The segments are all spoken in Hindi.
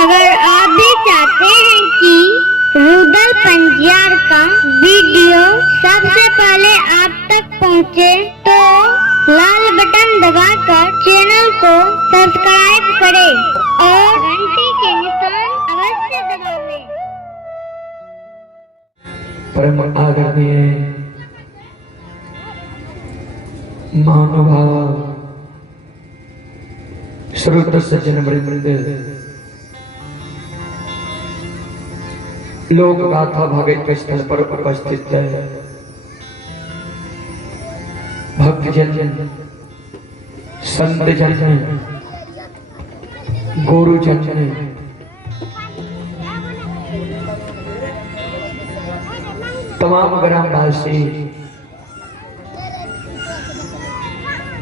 अगर आप भी चाहते हैं कि रुदल पंजियार का वीडियो सबसे पहले आप तक पहुंचे, तो लाल बटन दबाकर चैनल को सब्सक्राइब करें और घंटी के निशान अवश्य दबावें। परम आदरणीय महानुभाव श्रोता सज्जन वृंद, लोक गाथा भागवत के स्थल पर उपस्थित है भक्त जन, संत जन, गुरु जन, तमाम ग्रामवासी,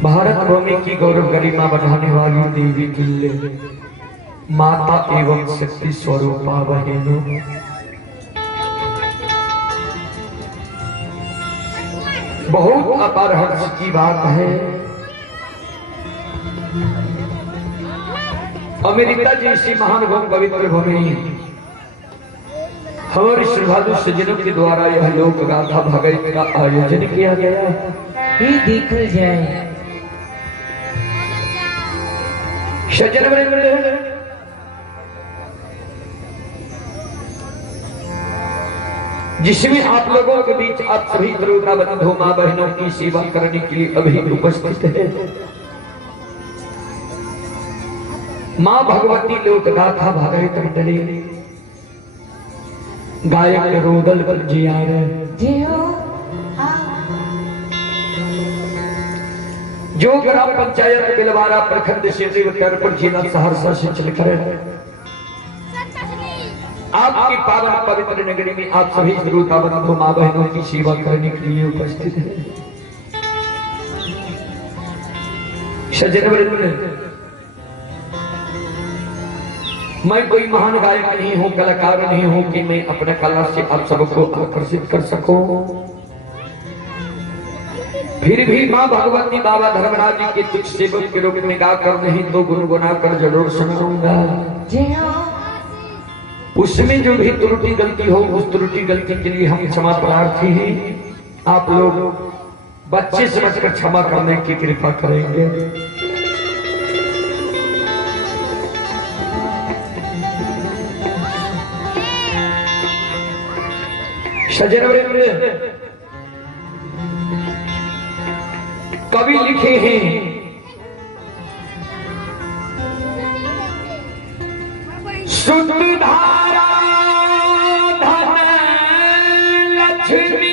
भारत भूमि की गौरव गरिमा बढ़ाने वाली देवी तुल्य माता एवं शक्ति स्वरूपा बहनों, बहुत अपार हर्ष की बात है। अमेरिका जैसी महान पवित्र भूमि हमारे श्रद्धालु सज्जनों के द्वारा यह लोक गाथा भागवत का आयोजन किया गया। ही देखल जाए सज्जन वृंद, जिसमें आप लोगों के बीच आप सभी श्रोता बंधु मां बहनों की सेवा करने के लिए अभी उपस्थित है। मां भगवती लोक गाथा भागवत मंडली गायक रुदल पंजियार जो ग्राम पंचायत बिलवारा प्रखंड से उत्तर जिला सहरसा से चलकर आपकी पावन पवित्र नगरी में आप सभी श्रोता बंधु मां बहनों की सेवा करने के लिए उपस्थित है। सज्जन वृंद, मैं कोई महान गायक नहीं हूं, कलाकार नहीं हूं कि मैं अपने कला से आप सबको आकर्षित कर सकूं। फिर भी मां भगवती बाबा धर्मराज जी के तुच्छ सेवक के रूप में गाकर नहीं तो गुनगुना कर जरूर सुनाऊंगा। उसमें जो भी त्रुटि गलती हो उस त्रुटि गलती के लिए हम क्षमा प्रार्थी हैं। आप लोग बच्चे समझकर क्षमा करने की कृपा करेंगे। सज्जन वृंद, कवि लिखे हैं शुद्ध धारा धन लक्ष्मी,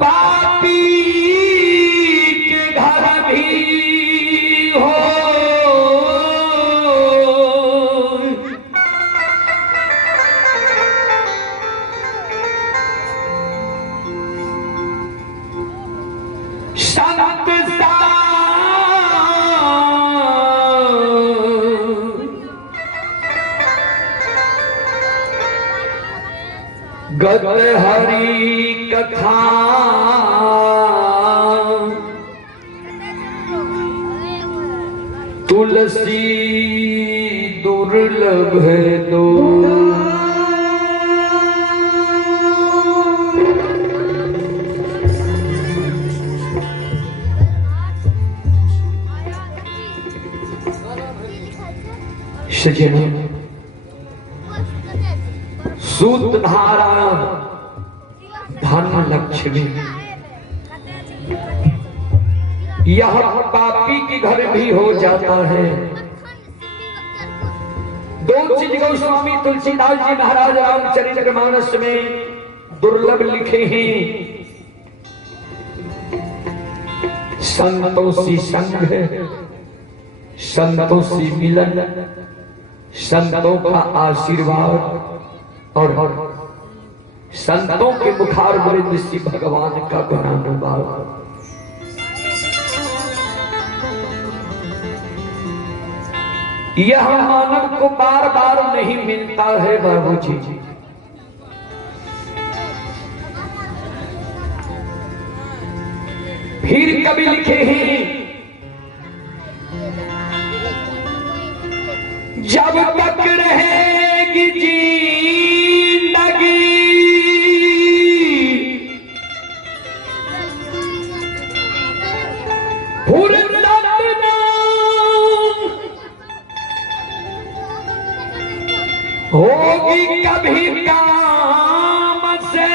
पापी के घर भी हो गद हरि कथा तुलसी दुर्लभ है दो, सज्जन सूत धारा धन लक्ष्मी, यह पापी के घर भी हो जाता है। दो चीज गोस्वामी तुलसीदास जी महाराज रामचरितमानस में दुर्लभ लिखे हैं। संतोषी संग, संतोषी मिलन, संतों का आशीर्वाद और संतों के मुखार वृंद से भगवान का गुणानुवाद। यह मानव को बार बार नहीं मिलता है बाबूजी। फिर कभी लिखे हैं जब तक रहेगी जिंदगी फुर्सत ना होगी कभी काम से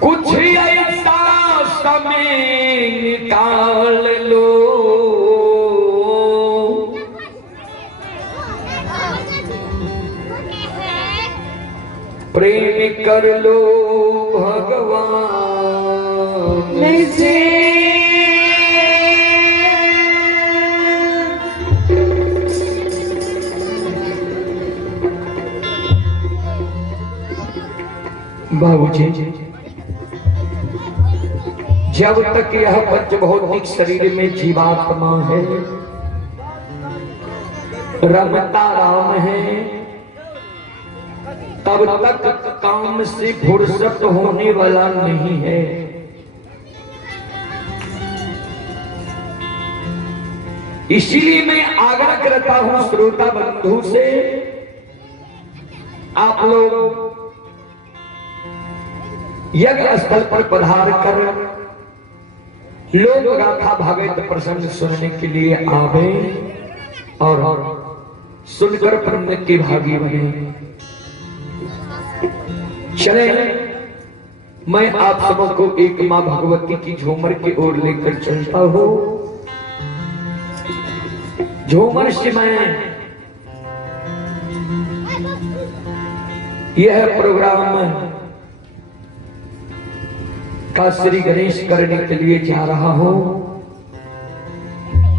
कुछ ऐसा समय निकाल लो प्रेम कर लो भगवान से बाबूजी जब तक यह पंचभौतिक शरीर में जीवात्मा है रमता राम है तब तक काम से फुर्सत होने वाला नहीं है। इसीलिए मैं आग्रह करता हूं श्रोता बंधु से आप लोग यज्ञ स्थल पर पधार कर लोक गाथा भागवत प्रसंग सुनने के लिए आवे और सुनकर ब्रह्म के भागी बने। चले मैं आप सबको एक मां भगवती की झूमर की ओर लेकर चलता हूं। झूमर से मैं यह प्रोग्राम का श्री गणेश करने के लिए जा रहा हूं।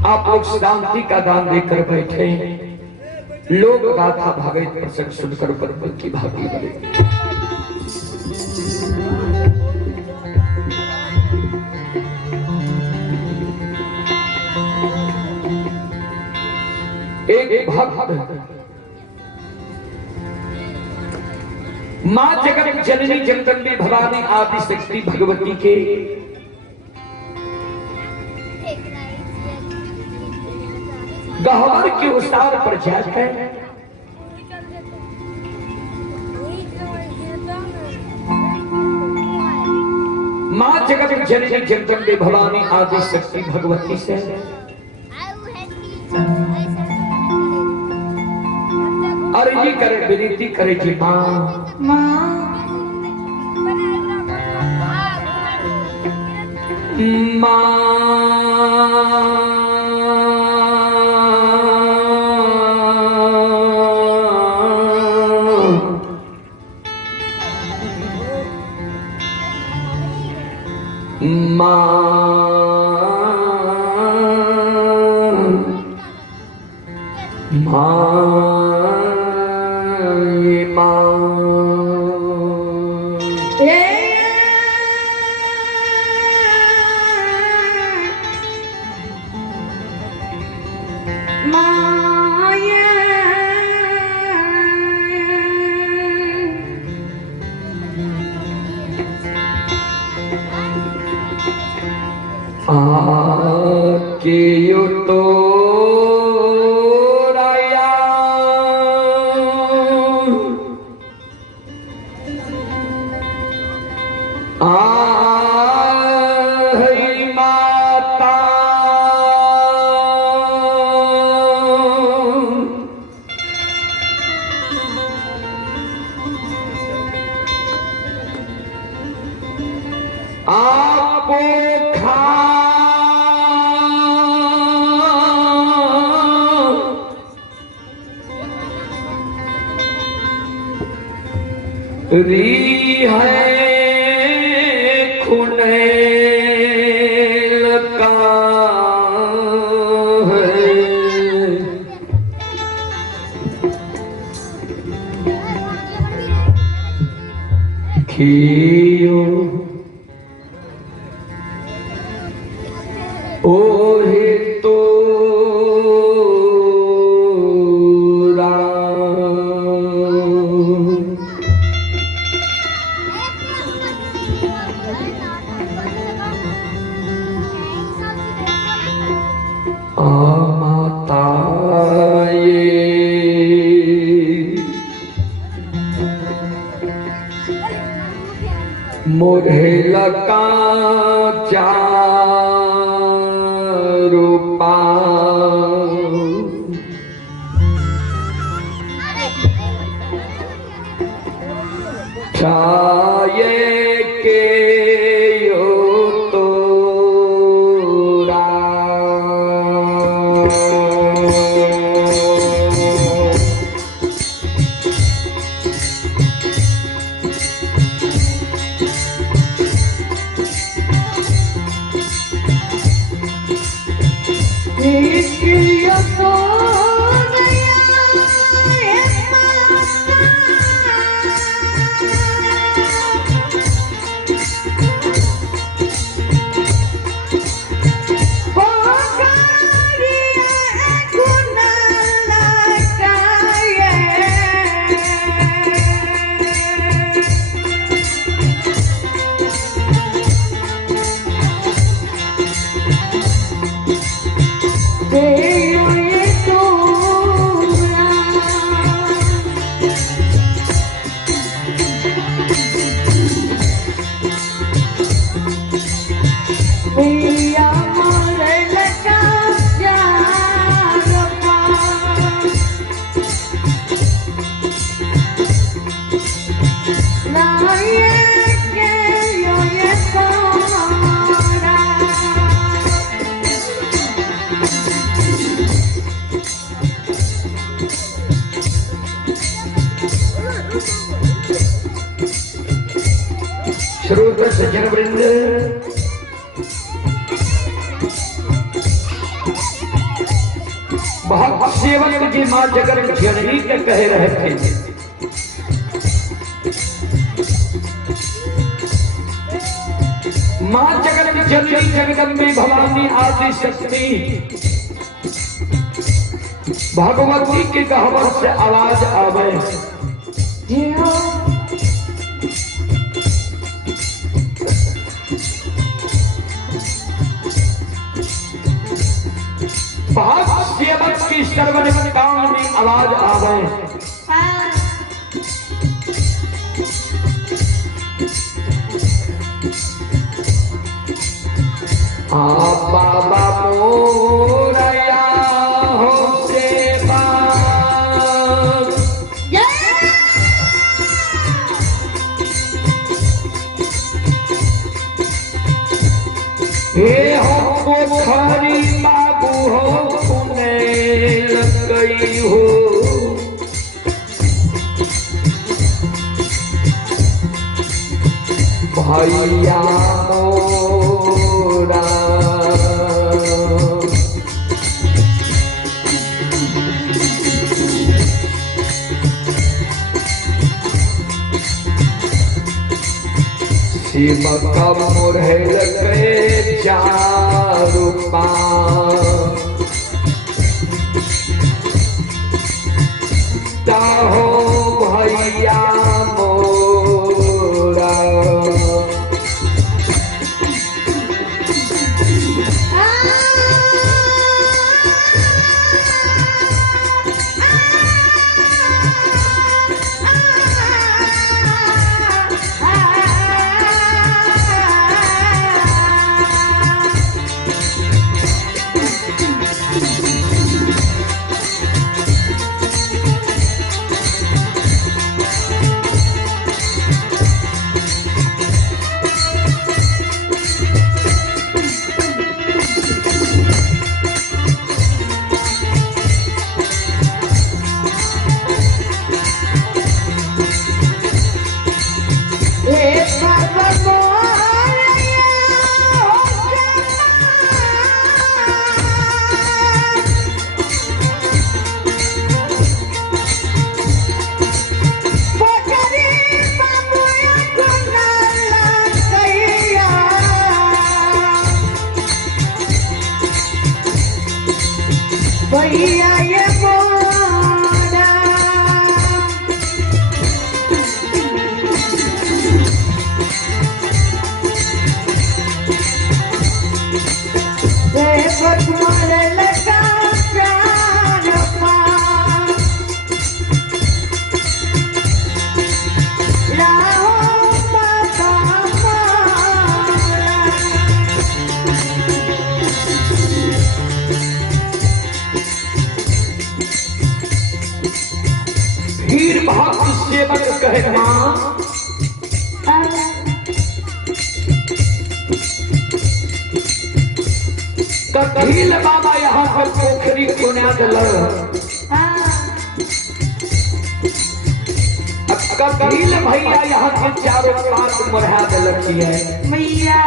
आप लोग शांति का दान देकर बैठे लोग गाथा भागवत प्रसंग सुनकर ब्रह्म की भागी बने। एक भक्त मां जगत जननी जगदम्बे भवानी आदि शक्ति भगवती के गहवर के उसार पर जाकर मां जगत जननी जगदम्बे भवानी आदि शक्ति भगवती से अर्जी करे विनती करे जी मां आके यो तो राया आई माता आपको खा री है खुनेल का है खियो ओहे तो राम चाये के यो तोरा श्रोता सज्जन वृंद, बहुत सेवक जी मां जगत जननी के कह रहे थे। मां जगत जननी जगदम्बे भवानी आदि शक्ति भगवती के कहवर से आवाज आवे। बहुत सेवक की सर्वन काम में आवाज आवे। बाबा मोरया हो सेवा हे हो पोखरी बाबू हो पुणे लग गई हो। भैया मोरा शिव का मुरहल के चारू हो भैया मोरा। भैया ये मोरा तुम्हारे लगा प्यार वीर भक्त सेवक कहे मां कबील बाबा यहाँ पर पोखरी कोना दिल कबील भैया यहाँ के चारों पास मढ़ा दिलकी है मैया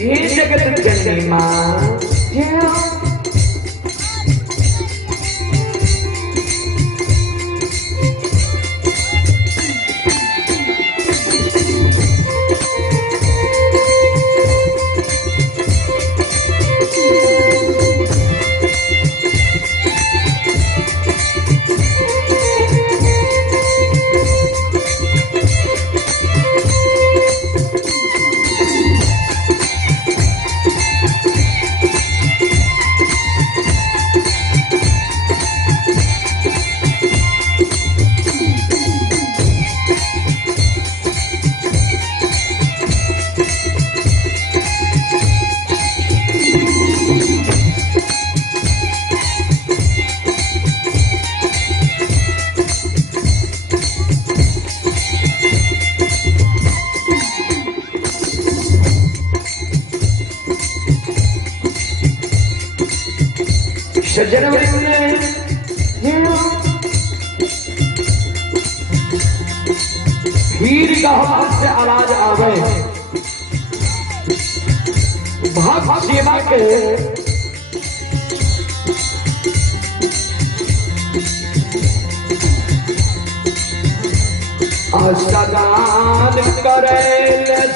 ये जगत जननी माँ जनवरी में भीड़ का से आवाज आवे भक्त सेवा के अष्टदान करे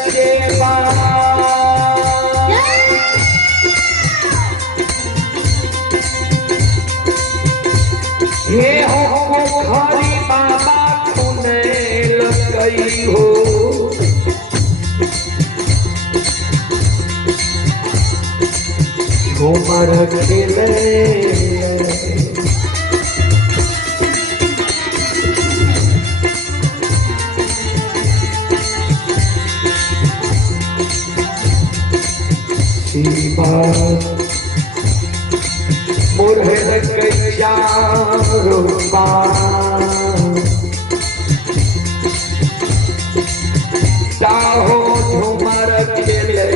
सेवा हे हो खरी बाबा खुने लगई हो घूमर खेले सीमा मुरहर कैया रूपा चाहो झूमर खेले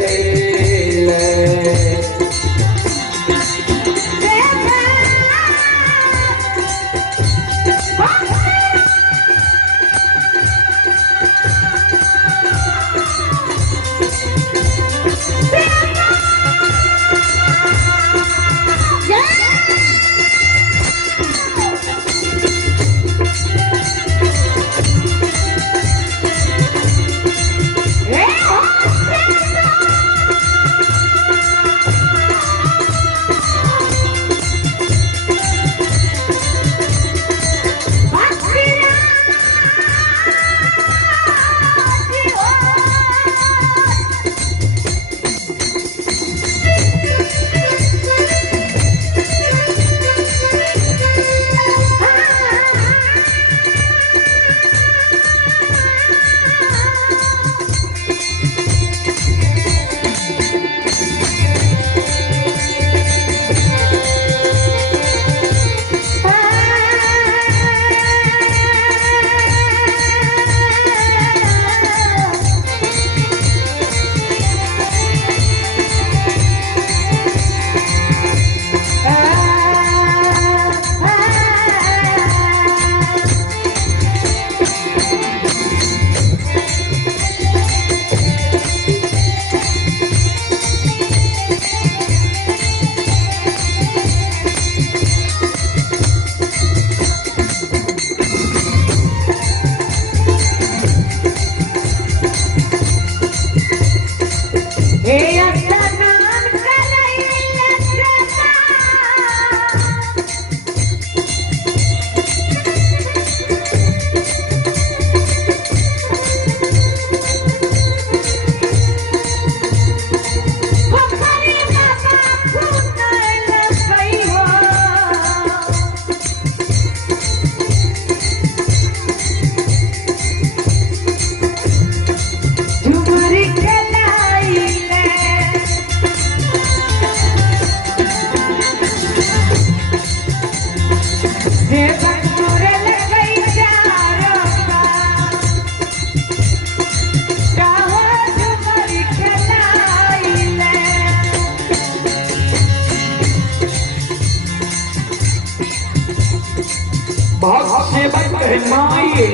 बहुत सेवक है माए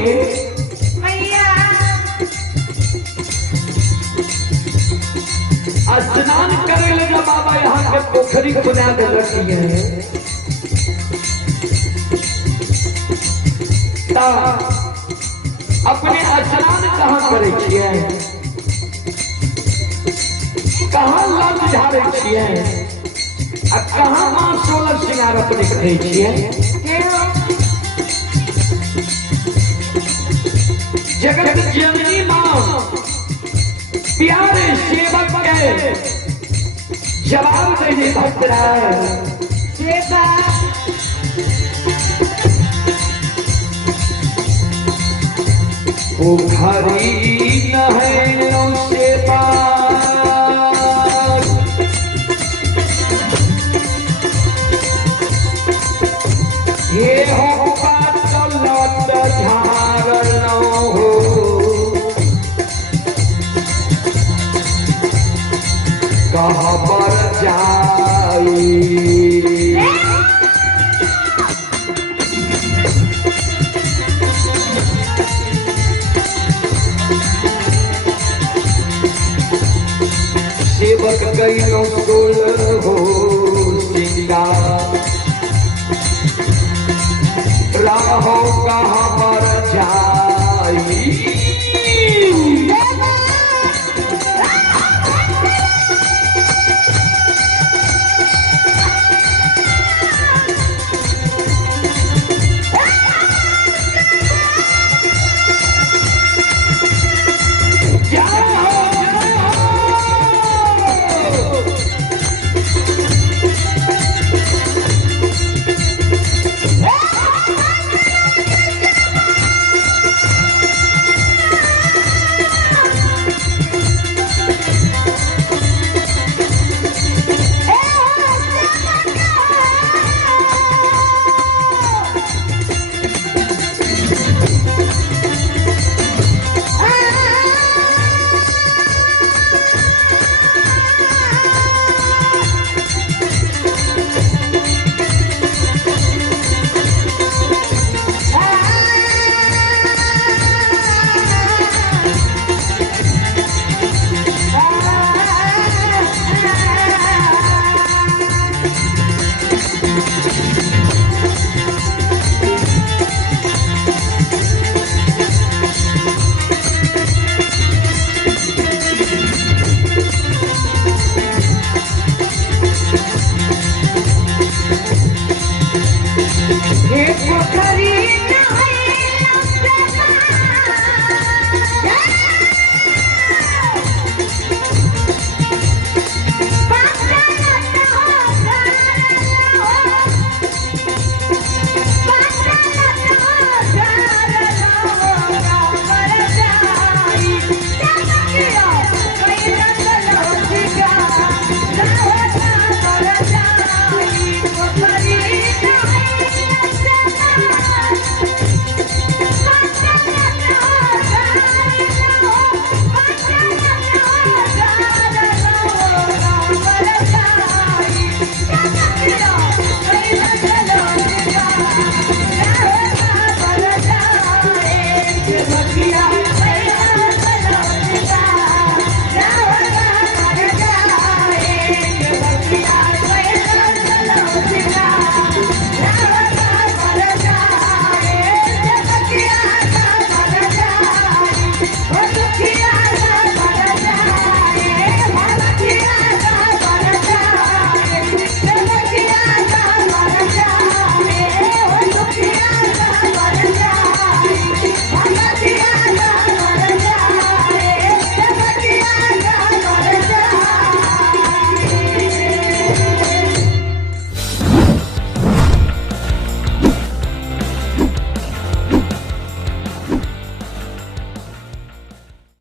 स्नान करे लगा बाबा यहाँ के पोखरी खुदा के लड़की है अपने स्नान कहाँ करे छिए कहाँ लाल झाड़े छिए आ कहाँ माँ 16 श्रृंगार अपने करे छिए जगत जननी माँ प्यारे सेवक के जवाब देने भद्राए पोखरी न है सेवा ये हो चलत झार हो कहाँ पर जाई सेवक गई सोल हो सिंगार राहो कहाँ पर जाई एक पोखरी